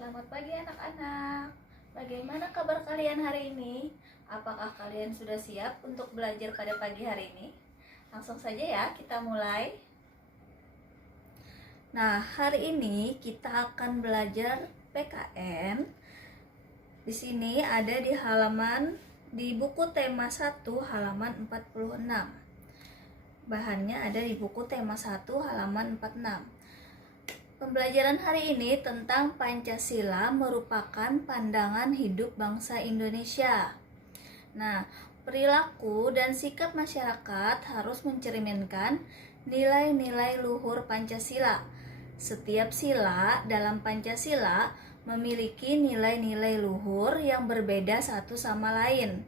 Selamat pagi anak-anak. Bagaimana kabar kalian hari ini? Apakah kalian sudah siap untuk belajar pada pagi hari ini? Langsung saja ya, kita mulai. Nah, hari ini kita akan belajar PKN. Di sini ada di buku tema 1 halaman 46. Bahannya ada di buku tema 1 halaman 46. Pembelajaran hari ini tentang Pancasila merupakan pandangan hidup bangsa Indonesia. Nah, perilaku dan sikap masyarakat harus mencerminkan nilai-nilai luhur Pancasila. Setiap sila dalam Pancasila memiliki nilai-nilai luhur yang berbeda satu sama lain.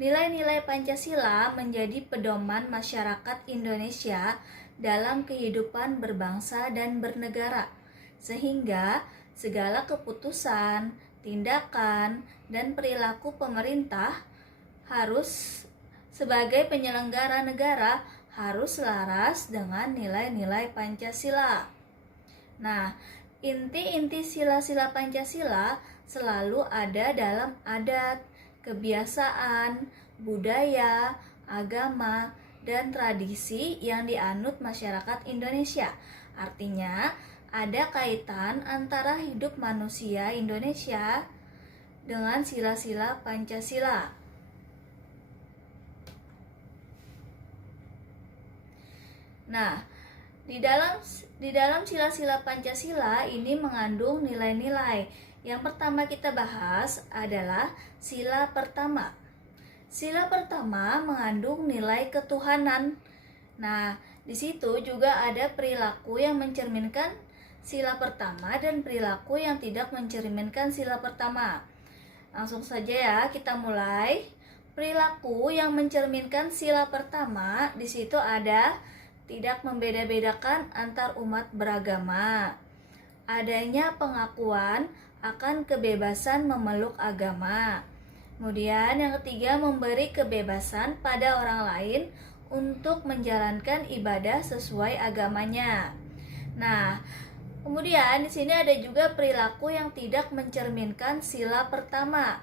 Nilai-nilai Pancasila menjadi pedoman masyarakat Indonesia dalam kehidupan berbangsa dan bernegara, sehingga segala keputusan, tindakan, dan perilaku pemerintah harus sebagai penyelenggara negara harus selaras dengan nilai-nilai Pancasila. Nah, inti-inti sila-sila Pancasila selalu ada dalam adat, kebiasaan, budaya, agama, dan tradisi yang dianut masyarakat Indonesia. Artinya, ada kaitan antara hidup manusia Indonesia dengan sila-sila Pancasila. Nah, di dalam sila-sila Pancasila ini mengandung nilai-nilai. Yang pertama kita bahas adalah sila pertama. Sila pertama mengandung nilai ketuhanan. Nah, di situ juga ada perilaku yang mencerminkan sila pertama dan perilaku yang tidak mencerminkan sila pertama. Langsung saja ya, kita mulai. Perilaku yang mencerminkan sila pertama di situ ada tidak membeda-bedakan antar umat beragama. Adanya pengakuan akan kebebasan memeluk agama. Kemudian yang ketiga, memberi kebebasan pada orang lain untuk menjalankan ibadah sesuai agamanya. Nah, kemudian di sini ada juga perilaku yang tidak mencerminkan sila pertama.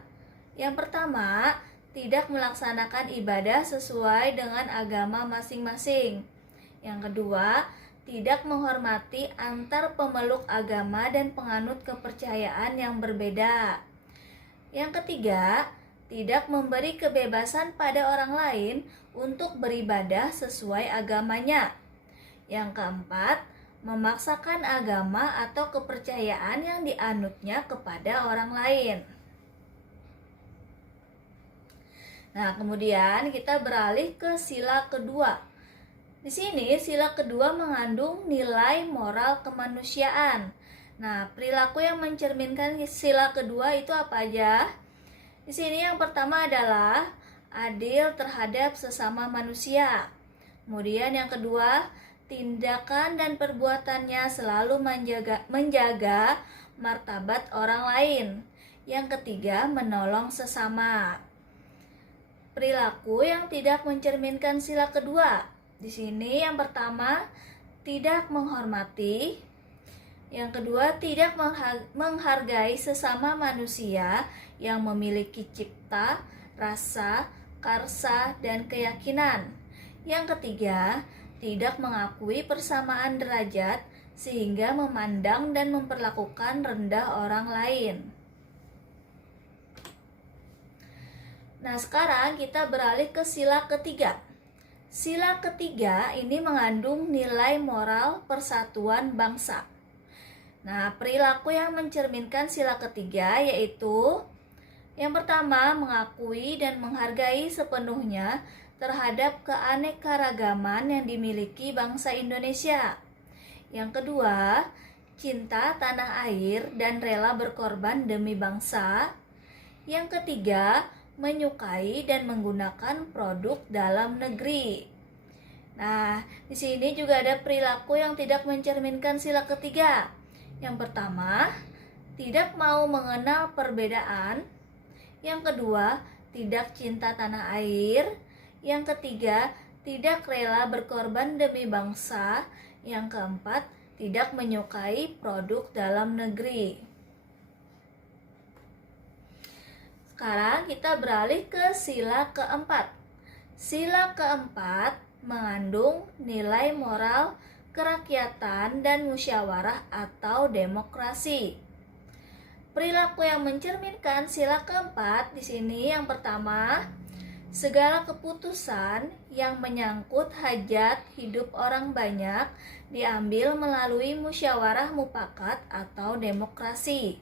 Yang pertama, tidak melaksanakan ibadah sesuai dengan agama masing-masing. Yang kedua, tidak menghormati antar pemeluk agama dan penganut kepercayaan yang berbeda. Yang ketiga, tidak memberi kebebasan pada orang lain untuk beribadah sesuai agamanya. Yang keempat, memaksakan agama atau kepercayaan yang dianutnya kepada orang lain. Nah, kemudian kita beralih ke sila kedua. Di sini sila kedua mengandung nilai moral kemanusiaan. Nah, perilaku yang mencerminkan sila kedua itu apa aja? Di sini yang pertama adalah adil terhadap sesama manusia. Kemudian yang kedua, tindakan dan perbuatannya selalu menjaga martabat orang lain. Yang ketiga, menolong sesama. Perilaku yang tidak mencerminkan sila kedua. Di sini yang pertama, tidak menghormati. Yang kedua, tidak menghargai sesama manusia yang memiliki cipta, rasa, karsa, dan keyakinan. Yang ketiga, tidak mengakui persamaan derajat sehingga memandang dan memperlakukan rendah orang lain. Nah, sekarang kita beralih ke sila ketiga. Sila ketiga ini mengandung nilai moral persatuan bangsa. Nah, perilaku yang mencerminkan sila ketiga yaitu yang pertama, mengakui dan menghargai sepenuhnya terhadap keanekaragaman yang dimiliki bangsa Indonesia. Yang kedua, cinta tanah air dan rela berkorban demi bangsa. Yang ketiga, menyukai dan menggunakan produk dalam negeri. Nah, di sini juga ada perilaku yang tidak mencerminkan sila ketiga. Yang pertama, tidak mau mengenal perbedaan. Yang kedua, tidak cinta tanah air. Yang ketiga, tidak rela berkorban demi bangsa. Yang keempat, tidak menyukai produk dalam negeri. Sekarang kita beralih ke sila keempat. Sila keempat mengandung nilai moral kerakyatan dan musyawarah atau demokrasi. Perilaku yang mencerminkan sila keempat di sini yang pertama, segala keputusan yang menyangkut hajat hidup orang banyak diambil melalui musyawarah mufakat atau demokrasi.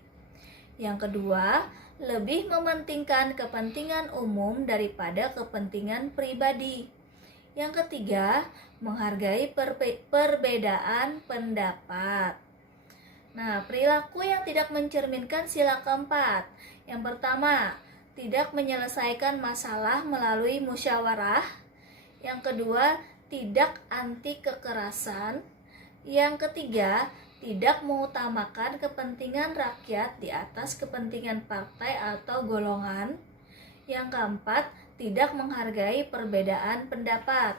Yang kedua, lebih mementingkan kepentingan umum daripada kepentingan pribadi. Yang ketiga, menghargai perbedaan pendapat. Nah, perilaku yang tidak mencerminkan sila keempat. Yang pertama, tidak menyelesaikan masalah melalui musyawarah. Yang kedua, tidak anti kekerasan. Yang ketiga, tidak mengutamakan kepentingan rakyat di atas kepentingan partai atau golongan. Yang keempat, tidak menghargai perbedaan pendapat.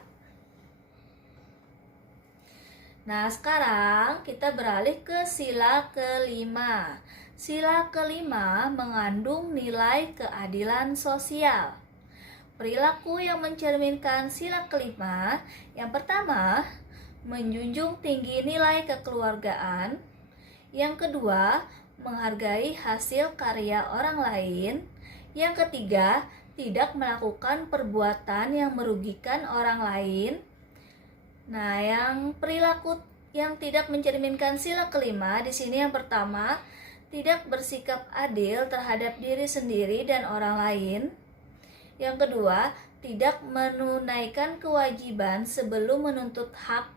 Nah, sekarang kita beralih ke sila kelima. Sila kelima mengandung nilai keadilan sosial. Perilaku yang mencerminkan sila kelima, yang pertama, menjunjung tinggi nilai kekeluargaan. Yang kedua, menghargai hasil karya orang lain. Yang ketiga, tidak melakukan perbuatan yang merugikan orang lain. Nah, yang perilaku yang tidak mencerminkan sila kelima di sini yang pertama, tidak bersikap adil terhadap diri sendiri dan orang lain. Yang kedua, tidak menunaikan kewajiban sebelum menuntut hak.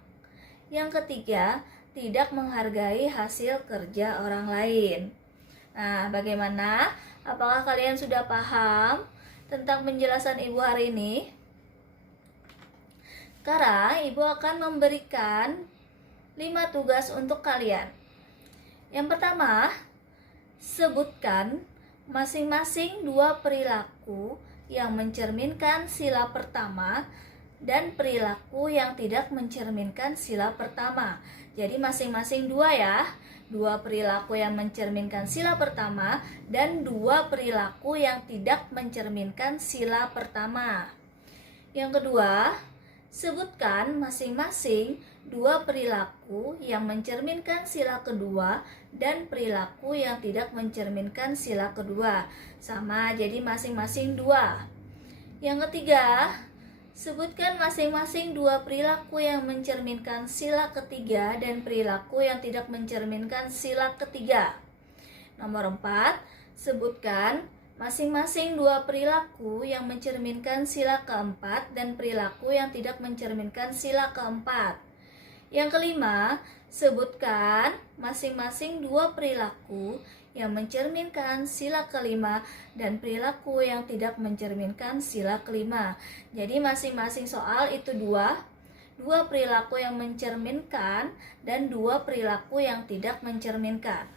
Yang ketiga, tidak menghargai hasil kerja orang lain. Nah, bagaimana? Apakah kalian sudah paham tentang penjelasan Ibu hari ini? Sekarang Ibu akan memberikan 5 tugas untuk kalian. Yang pertama, sebutkan masing-masing 2 perilaku yang mencerminkan sila pertama dan perilaku yang tidak mencerminkan sila pertama. Jadi masing-masing 2 ya. 2 perilaku yang mencerminkan sila pertama dan 2 perilaku yang tidak mencerminkan sila pertama. Yang kedua, sebutkan masing-masing 2 perilaku yang mencerminkan sila kedua dan perilaku yang tidak mencerminkan sila kedua. Sama, jadi masing-masing 2. Yang ketiga, sebutkan masing-masing 2 perilaku yang mencerminkan sila ketiga dan perilaku yang tidak mencerminkan sila ketiga. Nomor 4, sebutkan masing-masing 2 perilaku yang mencerminkan sila keempat dan perilaku yang tidak mencerminkan sila keempat. Yang kelima, sebutkan masing-masing 2 perilaku yang mencerminkan sila kelima dan perilaku yang tidak mencerminkan sila kelima. Jadi masing-masing soal itu 2 perilaku yang mencerminkan dan 2 perilaku yang tidak mencerminkan.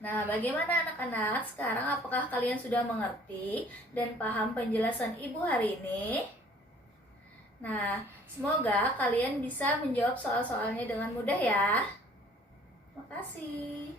Nah, bagaimana anak-anak? Sekarang apakah kalian sudah mengerti dan paham penjelasan Ibu hari ini? Nah, semoga kalian bisa menjawab soal-soalnya dengan mudah ya. Terima kasih.